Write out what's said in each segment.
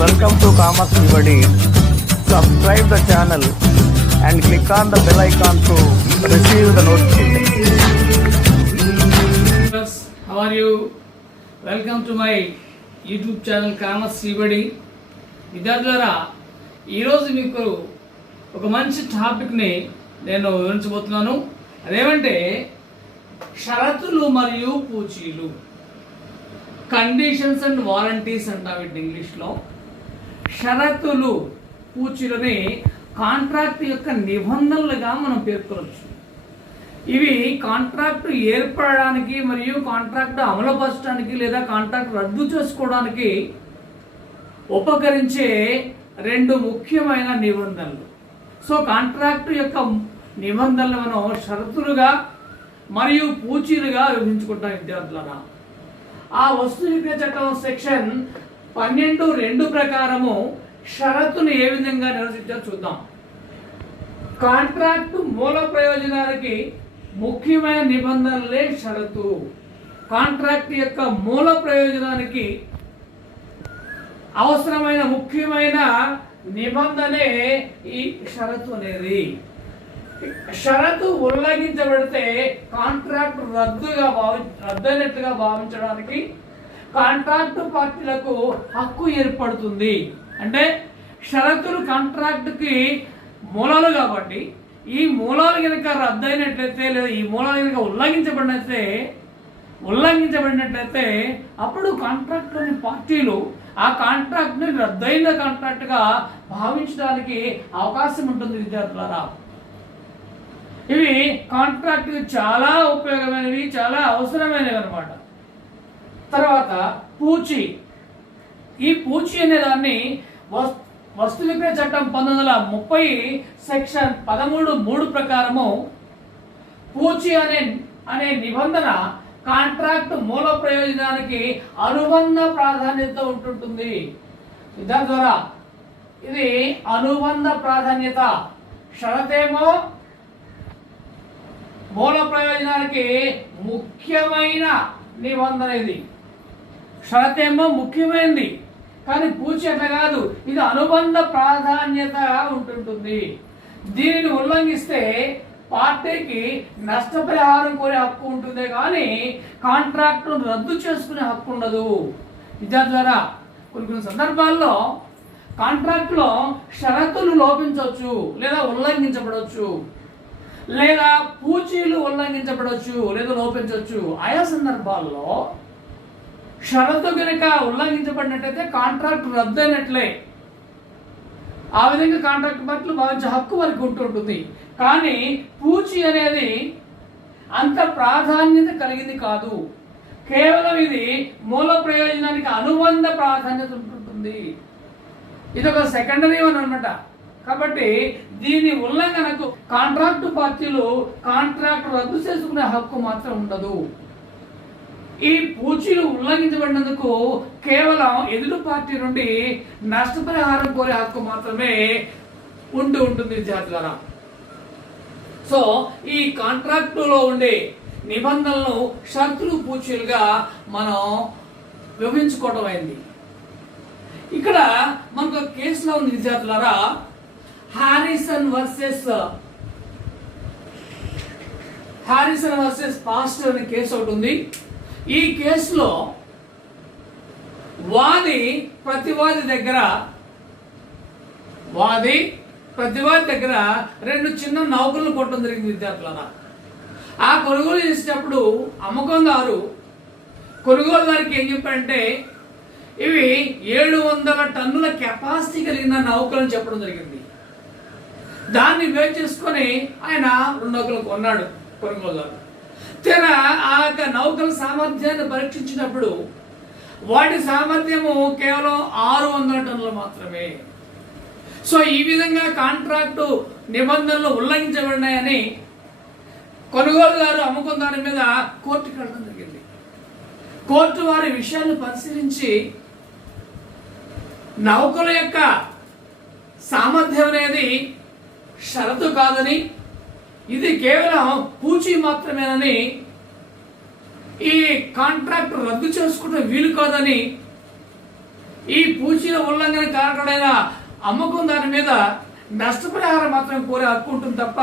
Welcome to Commerce Everybody. Subscribe the channel and click on the bell icon to receive the notification. How are you? Welcome to my YouTube channel Commerce Everybody. విద్యార్థులారా, ఈరోజు మీకు ఒక మంచి టాపిక్ని నేను వివరించబోతున్నాను. అదేమంటే షరతులు మరియు పూచీలు, కండిషన్స్ అండ్ వారంటీస్ అంటాం వీటి ఇంగ్లీష్లో. షరతులు పూచీలని కాంట్రాక్ట్ యొక్క నిబంధనలుగా మనం పేర్కొనవచ్చు. ఇవి కాంట్రాక్ట్ ఏర్పడడానికి మరియు కాంట్రాక్ట్ అమలుపరచడానికి లేదా కాంట్రాక్ట్ రద్దు చేసుకోవడానికి ఉపకరించే రెండు ముఖ్యమైన నిబంధనలు. సో కాంట్రాక్ట్ యొక్క నిబంధనలు మనం షరతులుగా మరియు పూచీలుగా విభజించుకుంటాం విద్యార్థులరా. ఆ వస్తు విక్రయ చట్టం సెక్షన్ 12(2) ప్రకారము షరతును ఏ విధంగా నిర్వచించాలో చూద్దాం. కాంట్రాక్ట్ మూల ప్రయోజనానికి ముఖ్యమైన నిబంధనలే షరతు. కాంట్రాక్ట్ యొక్క మూల ప్రయోజనానికి అవసరమైన ముఖ్యమైన నిబంధనే ఈ షరతు అనేది. షరతు ఉల్లంఘించబడితే కాంట్రాక్ట్ రద్దయినట్లుగా భావించడానికి కాంట్రాక్టు పార్టీలకు హక్కు ఏర్పడుతుంది. అంటే షరతులు కాంట్రాక్ట్కి మూలాలు కాబట్టి ఈ మూలాలు కనుక రద్దయినట్లయితే లేదా ఈ మూలాలు కనుక ఉల్లంఘించబడినట్లయితే అప్పుడు కాంట్రాక్ట్లోని పార్టీలు ఆ కాంట్రాక్ట్ని రద్దయిన కాంట్రాక్ట్గా భావించడానికి అవకాశం ఉంటుంది విద్యార్థులారా. ఇవి కాంట్రాక్ట్ చాలా ఉపయోగమైనవి, చాలా అవసరమైనవి అన్నమాట. తర్వాత పూచీ. ఈ పూచీ అనే దాన్ని వస్తు విక్రయ చట్టం 1930 సెక్షన్ 13(3) ప్రకారము పూచీ అనే నిబంధన కాంట్రాక్ట్ మూల ప్రయోజనానికి అనుబంధ ప్రాధాన్యత ఉంటుంటుంది. దాని ద్వారా ఇది అనుబంధ ప్రాధాన్యత. షరతేమో మూల ప్రయోజనానికి ముఖ్యమైన నిబంధన. ఇది షరతేమో ముఖ్యమైనది, కానీ పూచీ అట్లా కాదు, ఇది అనుబంధ ప్రాధాన్యత ఉంటుంటుంది. దీనిని ఉల్లంఘిస్తే పార్టీకి నష్టపరిహారం కోరే హక్కు ఉంటుంది, కానీ కాంట్రాక్టును రద్దు చేసుకునే హక్కు ఉండదు. విద్యార్థులారా, కొన్ని సందర్భాల్లో కాంట్రాక్ట్లో షరతులు లోపించవచ్చు లేదా ఉల్లంఘించబడవచ్చు, లేదా పూచీలు ఉల్లంఘించబడవచ్చు లేదా లోపించవచ్చు. ఆయా సందర్భాల్లో షరతు కనుక ఉల్లంఘించబడినట్టయితే కాంట్రాక్ట్ రద్దు అయినట్లే. ఆ విధంగా కాంట్రాక్ట్ పట్ల భావించే హక్కు వారికి ఉంటుంటుంది. కానీ పూచీ అనేది అంత ప్రాధాన్యత కలిగింది కాదు. కేవలం ఇది మూల ప్రయోజనానికి అనుబంధ ప్రాధాన్యత ఉంటుంటుంది. ఇది ఒక సెకండరీ వన్ అన్నమాట. కాబట్టి దీని ఉల్లంఘనకు కాంట్రాక్టు పార్టీలు కాంట్రాక్ట్ రద్దు చేసుకునే హక్కు మాత్రం ఉండదు. ఈ పూచీలు ఉల్లంఘించబడినందుకు కేవలం ఎదురు పార్టీ నుండి నష్టపరిహారం కోరే హక్కు మాత్రమే ఉంటుంది విద్యార్థులారా. సో ఈ కాంట్రాక్టులో ఉండే నిబంధనలను షరతులు పూచీలుగా మనం విభజించుకోవడం అయింది. ఇక్కడ మనకు కేసులో ఉంది విద్యార్థులారా, హారిసన్ వర్సెస్ పాస్టర్ అనే కేసు ఒకటి ఉంది. ఈ కేసులో ప్రతివాది దగ్గర రెండు చిన్న నౌకలను కొట్టడం జరిగింది విద్యార్థులారా. ఆ కొనుగోలు చేసేటప్పుడు అమ్మకందారు కొనుగోలుదారికి ఏం చెప్పారంటే ఇవి 700 టన్నుల కెపాసిటీ కలిగిన నౌకలను చెప్పడం జరిగింది. దాన్ని బేస్ చేసుకొని ఆయన 2 నౌకలు కొన్నాడు కొనుగోలుదారు. తీరా ఆ యొక్క నౌకల సామర్థ్యాన్ని పరీక్షించినప్పుడు వాటి సామర్థ్యము కేవలం 600 టన్నులు మాత్రమే. సో ఈ విధంగా కాంట్రాక్టు నిబంధనలు ఉల్లంఘించబడినాయని కొనుగోలుదారు అమ్ముకున్న మీద కోర్టుకు వెళ్ళడం జరిగింది. కోర్టు వారి విషయాన్ని పరిశీలించి నౌకల యొక్క సామర్థ్యం అనేది షరతు కాదని, ఇది కేవలం పూచీ మాత్రమేనని, ఈ కాంట్రాక్ట్ రద్దు చేసుకుంటే వీలు కాదని ఈ పూచీల ఉల్లంఘన కారకుడైన అమ్మకం దాని మీద నష్టపరిహారం మాత్రం కోరే హక్కు ఉంటుంది తప్ప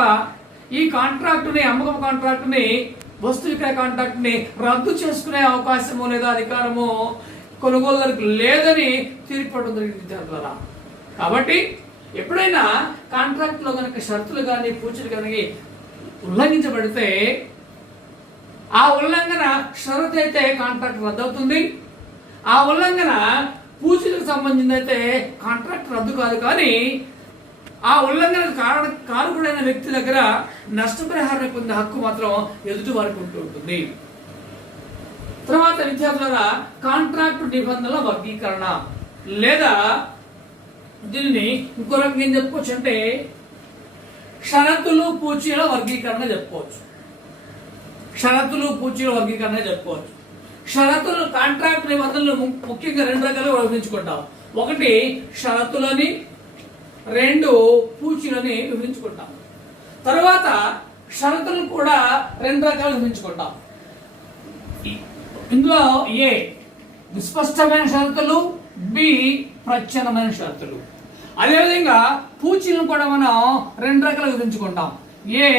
ఈ కాంట్రాక్టుని, అమ్మకం కాంట్రాక్టుని, వస్తు విక్రయ కాంట్రాక్ట్ని రద్దు చేసుకునే అవకాశము లేదా అధికారము కొనుగోలుదారులకు లేదని తీర్పడం జరిగింది విద్యార్థులారా. కాబట్టి ఎప్పుడైనా కాంట్రాక్ట్లో కనుక షరతులు కానీ పూచీలు కానీ ఉల్లంఘించబడితే ఆ ఉల్లంఘన షరతు అయితే కాంట్రాక్ట్ రద్దు అవుతుంది. ఆ ఉల్లంఘన పూచీలకు సంబంధించి అయితే కాంట్రాక్ట్ రద్దు కాదు. కానీ ఆ ఉల్లంఘన కారకుడైన వ్యక్తి దగ్గర నష్టపరిహారం పొందే హక్కు మాత్రం ఎదుటి వారికి ఉంటుంది. తర్వాత విద్యార్థుల కాంట్రాక్ట్ నిబంధనల వర్గీకరణ లేదా దీనిని ఇంకో రకంగా ఏం చెప్పుకోవచ్చు అంటే షరతులు పూచీల వర్గీకరణ చెప్పుకోవచ్చు. షరతులు పూచీల వర్గీకరణ చెప్పుకోవచ్చు. షరతులు కాంట్రాక్ట్ నిబంధనలు ముఖ్యంగా రెండు రకాలుగా విభజించుకుంటాం. ఒకటి షరతులని, రెండు పూచీలని విభజించుకుంటాం. తర్వాత షరతులను కూడా రెండు రకాలు విభజించుకుంటాం. ఇందులో ఏ విస్పష్టమైన షరతులు, బి ప్రచ్ఛన్నమైన షరతులు. అదేవిధంగా పూచీలను కూడా మనం రెండు రకాలుగా విభజించుకుంటాం. ఏ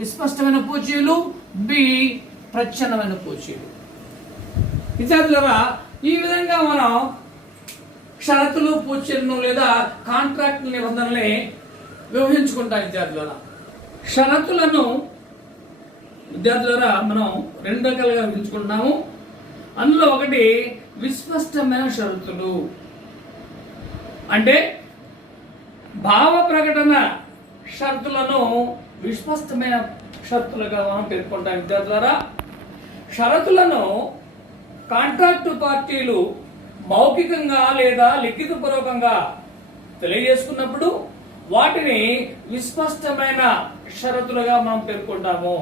విస్పష్టమైన పూచీలు, బి ప్రచ్ఛన్నమైన పూచీలు. విద్యార్థులారా, ఈ విధంగా మనం షరతులు, పూచీలను లేదా కాంట్రాక్ట్ నిబంధనల్ని విభజించుకుంటాం. విద్యార్థులారా, షరతులను విద్యార్థులారా మనం రెండు రకాలుగా విభజించుకుంటాము. అందులో ఒకటి విస్పష్టమైన షరతులు, అంటే భావ ప్రకటన షరతులను విస్పష్టమైన షరతులుగా మనం పేర్కొంటాం. విద్యార్థులారా, షరతులను కాంట్రాక్టు పార్టీలు మౌఖికంగా లేదా లిఖితపూర్వకంగా తెలియజేసుకున్నప్పుడు వాటిని విస్పష్టమైన షరతులుగా మనం పేర్కొంటాము.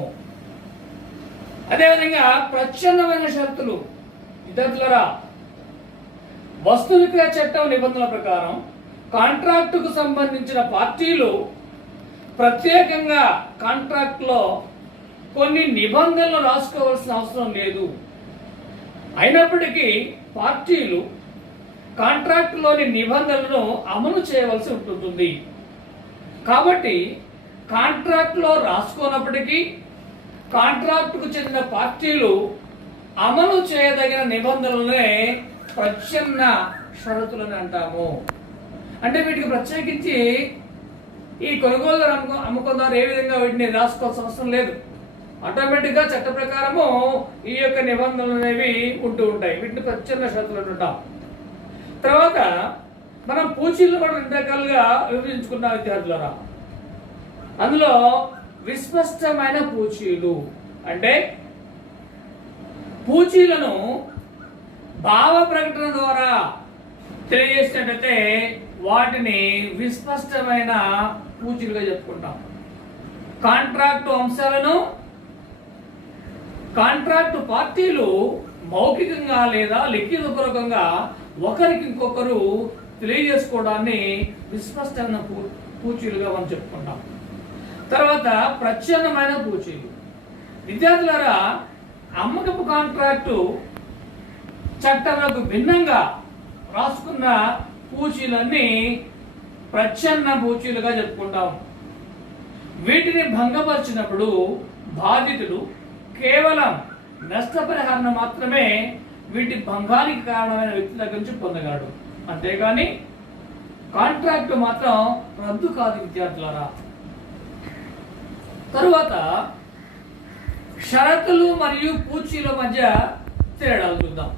అదేవిధంగా ప్రచ్ఛన్నమైన షరతులు విద్యార్థులారా, వస్తు విక్రయ చట్టం నిబంధనల ప్రకారం కాంట్రాక్టుకు సంబంధించిన పార్టీలు ప్రత్యేకంగా కాంట్రాక్ట్లో కొన్ని నిబంధనలు రాసుకోవాల్సిన అవసరం లేదు. అయినప్పటికీ పార్టీలు కాంట్రాక్టులోని నిబంధనలను అమలు చేయవలసి ఉంటుంది. కాబట్టి కాంట్రాక్ట్లో రాసుకోనప్పటికీ కాంట్రాక్టుకు చెందిన పార్టీలు అమలు చేయదగిన నిబంధనలనే ప్రచ్ఛన్న షరతులని అంటాము. అంటే వీటికి ప్రత్యేకించి ఈ కొనుగోలుదారు అమ్ముకుందారు ఏ విధంగా వీటిని రాసుకోవాల్సిన అవసరం లేదు. ఆటోమేటిక్గా చట్ట ప్రకారము ఈ యొక్క నిబంధనలు అనేవి ఉంటూ ఉంటాయి. వీటిని ప్రచ్ఛన్న షరతులు అంటాం. తర్వాత మనం పూచీలను కూడా రెండు రకాలుగా విభజించుకున్నాం విద్యార్థులారా. అందులో విస్పష్టమైన పూచీలు అంటే పూచీలను భావ ప్రకటన ద్వారా తెలియజేసినట్టయితే వాటిని విస్పష్టమైన పూచీలుగా చెప్పుకుంటాం. కాంట్రాక్టు అంశాలను కాంట్రాక్టు పార్టీలు మౌఖికంగా లేదా లిఖితపూర్వకంగా ఒకరికి ఇంకొకరు తెలియజేసుకోవడాన్ని విస్పష్టమైన పూచీలుగా మనం చెప్పుకుంటాం. తర్వాత ప్రచ్ఛన్నమైన పూచీలు విద్యార్థులారా, అమ్మకపు కాంట్రాక్టు చట్టాలకు భిన్నంగా రాసుకున్న పూచీలన్నీ ప్రచ్ఛన్న పూచీలుగా చెప్పుకుంటాం. వీటిని భంగపరిచినప్పుడు బాధితుడు కేవలం నష్టపరిహారం మాత్రమే వీటి భంగానికి కారణమైన వ్యక్తి దగ్గర నుంచి పొందగలడు. అంతేగాని కాంట్రాక్ట్ మాత్రం రద్దు కాదు విద్యార్థులారా. తరువాత షరతులు మరియు పూచీల మధ్య తేడాలు చూద్దాం.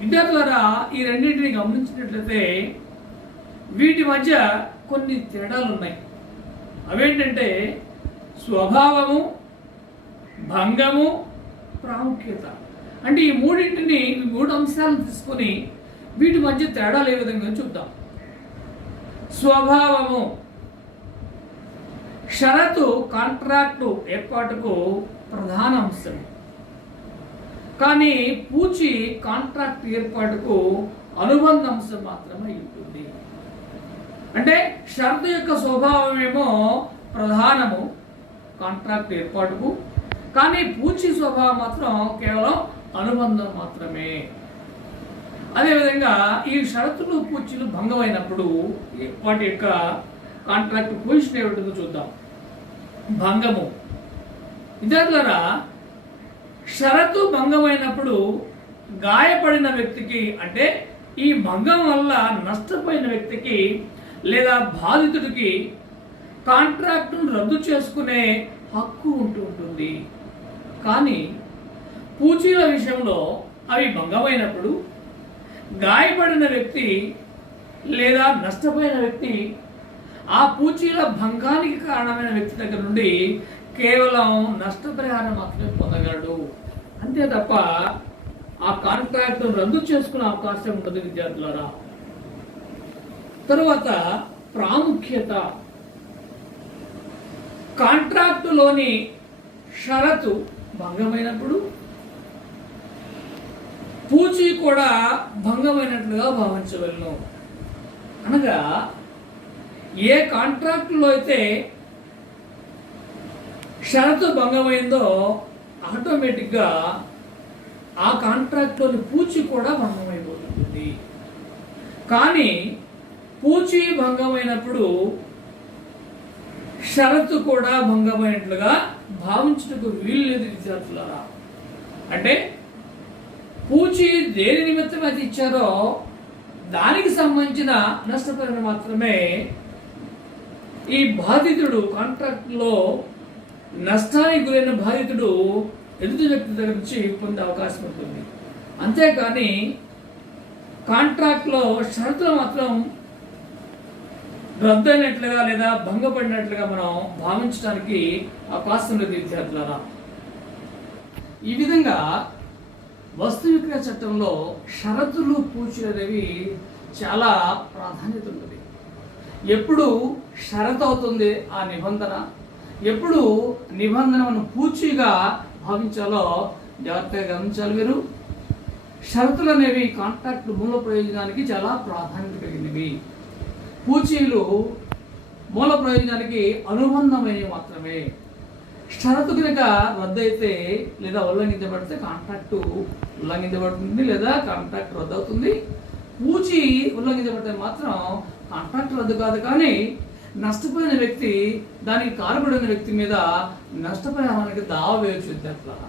విద్యార్థులారా, ఈ రెండింటిని గమనించినట్లయితే వీటి మధ్య కొన్ని తేడాలు ఉన్నాయి. అవేంటంటే స్వభావము, భంగము, ప్రాముఖ్యత. అంటే ఈ మూడింటిని, ఈ మూడు అంశాలను తీసుకొని వీటి మధ్య తేడాలు ఏ విధంగా చూద్దాం. స్వభావము, షరతు కాంట్రాక్టు ఏర్పాటుకు ప్రధాన అంశం, కానీ పూచి కాంట్రాక్ట్ ఏర్పాటుకు అనుబంధ అంశం మాత్రమే ఉంటుంది. అంటే షరతు యొక్క స్వభావం ఏమో ప్రధానము కాంట్రాక్ట్ ఏర్పాటుకు, కానీ పూచి స్వభావం మాత్రం కేవలం అనుబంధం మాత్రమే. అదేవిధంగా ఈ షరతులు పూచీలు భంగమైనప్పుడు వాటి యొక్క కాంట్రాక్ట్ పొజిషన్ ఏమిటో చూద్దాం. భంగము. విద్యార్థులారా, షరతు భంగమైనప్పుడు గాయపడిన వ్యక్తికి, అంటే ఈ భంగం వల్ల నష్టపోయిన వ్యక్తికి లేదా బాధితుడికి కాంట్రాక్టును రద్దు చేసుకునే హక్కు ఉంటుంది. కానీ పూచీల విషయంలో అవి భంగమైనప్పుడు గాయపడిన వ్యక్తి లేదా నష్టపోయిన వ్యక్తి ఆ పూచీల భంగానికి కారణమైన వ్యక్తి దగ్గర నుండి కేవలం నష్టపరిహారం మాత్రమే పొందగలడు. అంతే తప్ప ఆ కాంట్రాక్ట్ రద్దు చేసుకునే అవకాశం ఉంటుంది విద్యార్థులారా. తరువాత ప్రాముఖ్యత. కాంట్రాక్టులోని షరతు భంగమైనప్పుడు పూచీ కూడా భంగమైనట్లుగా భావించవలను. అనగా ఏ కాంట్రాక్టులో అయితే షరతు భంగమైందో ఆటోమేటిక్గా ఆ కాంట్రాక్ట్లోని పూచీ కూడా భంగమైపోతుంది. కానీ పూచీ భంగమైనప్పుడు షరతు కూడా భంగమైనట్లుగా భావించుటకు వీలు లేదు విద్యార్థులారా. అంటే పూచీ దేని నిమిత్తం అయితే ఇచ్చారో దానికి సంబంధించిన నష్టపరిహారం మాత్రమే ఈ బాధితుడు, కాంట్రాక్ట్లో నష్టానికి గురైన బాధితుడు ఎదుటి వ్యక్తి దగ్గర నుంచి పొందే అవకాశం ఉంటుంది. అంతేకాని కాంట్రాక్ట్లో షరతులు మాత్రం రద్దయినట్లుగా లేదా భంగపడినట్లుగా మనం భావించడానికి అవకాశం లేదు విద్యార్థులారా. ఈ విధంగా వస్తు విక్రయ చట్టంలో షరతులు పూచీలు అనేవి చాలా ప్రాధాన్యత ఉంటుంది. ఎప్పుడు షరతు అవుతుంది ఆ నిబంధన, ఎప్పుడు నిబంధనను పూచీగా భావించాలో జాగ్రత్తగా గమనించాలి. మీరు షరతులు అనేవి కాంట్రాక్ట్ మూల ప్రయోజనానికి చాలా ప్రాధాన్యత కలిగినవి. పూచీలు మూల ప్రయోజనానికి అనుబంధమైనవి మాత్రమే. షరతు కనుక రద్దయితే లేదా ఉల్లంఘించబడితే కాంట్రాక్టు ఉల్లంఘించబడుతుంది లేదా కాంట్రాక్ట్ రద్దు అవుతుంది. పూచీ ఉల్లంఘించబడితే మాత్రం కాంట్రాక్ట్ రద్దు కాదు, కానీ నష్టపోయిన వ్యక్తి, దానికి కారపడిన వ్యక్తి మీద నష్టపరిహారానికి దావా వేయచ్చు విద్యార్థులారా.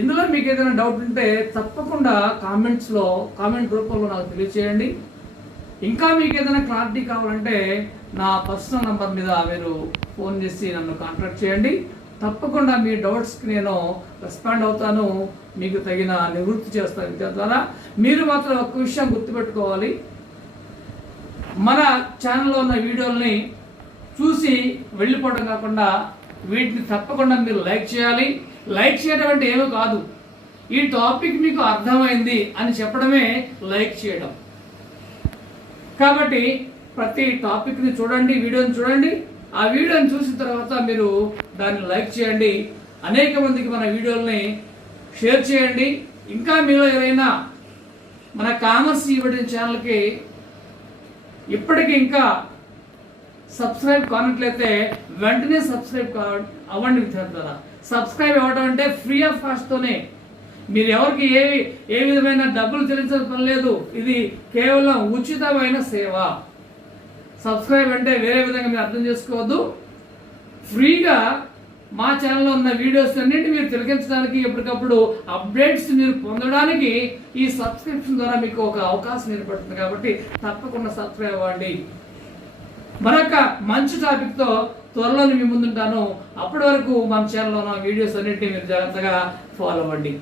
ఇందులో మీకు ఏదైనా డౌట్ ఉంటే తప్పకుండా కామెంట్ రూపంలో నాకు తెలియచేయండి. ఇంకా మీకు ఏదైనా క్లారిటీ కావాలంటే నా పర్సనల్ నంబర్ మీద మీరు ఫోన్ చేసి నన్ను కాంటాక్ట్ చేయండి. తప్పకుండా మీ డౌట్స్కి నేను రెస్పాండ్ అవుతాను, మీకు తగిన నివృత్తి చేస్తాను విద్యార్థులారా. మీరు మాత్రం ఒక్క విషయం గుర్తుపెట్టుకోవాలి, మన ఛానల్లో ఉన్న వీడియోల్ని చూసి వెళ్ళిపోవడం కాకుండా వీటిని తప్పకుండా మీరు లైక్ చేయాలి. లైక్ చేయడం అంటే ఏమీ కాదు, ఈ టాపిక్ మీకు అర్థమైంది అని చెప్పడమే లైక్ చేయడం. కాబట్టి ప్రతి టాపిక్ని చూడండి, వీడియోని చూడండి. ఆ వీడియోని చూసిన తర్వాత మీరు దాన్ని లైక్ చేయండి, అనేక మందికి మన వీడియోల్ని షేర్ చేయండి. ఇంకా మీలో ఎవరైనా మన కామర్స్ ఈవెంట్ ఛానల్కి ఇప్పటికీ ఇంకా సబ్స్క్రైబ్ కానట్లయితే వెంటనే సబ్స్క్రైబ్ అవ్వండి విద్యార్థులారా. సబ్స్క్రైబ్ అవ్వడం అంటే ఫ్రీ ఆఫ్ కాస్ట్తోనే, మీరు ఎవరికి ఏ విధమైన డబ్బులు చెల్లించాల్సిన పని లేదు. ఇది కేవలం ఉచితమైన సేవ. సబ్స్క్రైబ్ అంటే వేరే విధంగా మీరు అర్థం చేసుకోవద్దు. ఫ్రీగా మా ఛానల్లో ఉన్న వీడియోస్ అన్నింటి మీరు తిలకించడానికి, ఎప్పటికప్పుడు అప్డేట్స్ మీరు పొందడానికి ఈ సబ్స్క్రిప్షన్ ద్వారా మీకు ఒక అవకాశం ఏర్పడుతుంది. కాబట్టి తప్పకుండా సబ్స్క్రైబ్ అవ్వండి. మరొక మంచి టాపిక్తో త్వరలో మీ ముందుంటాను. అప్పటి వరకు మన ఛానల్లో ఉన్న వీడియోస్ అన్నింటినీ మీరు జాగ్రత్తగా ఫాలో అవ్వండి.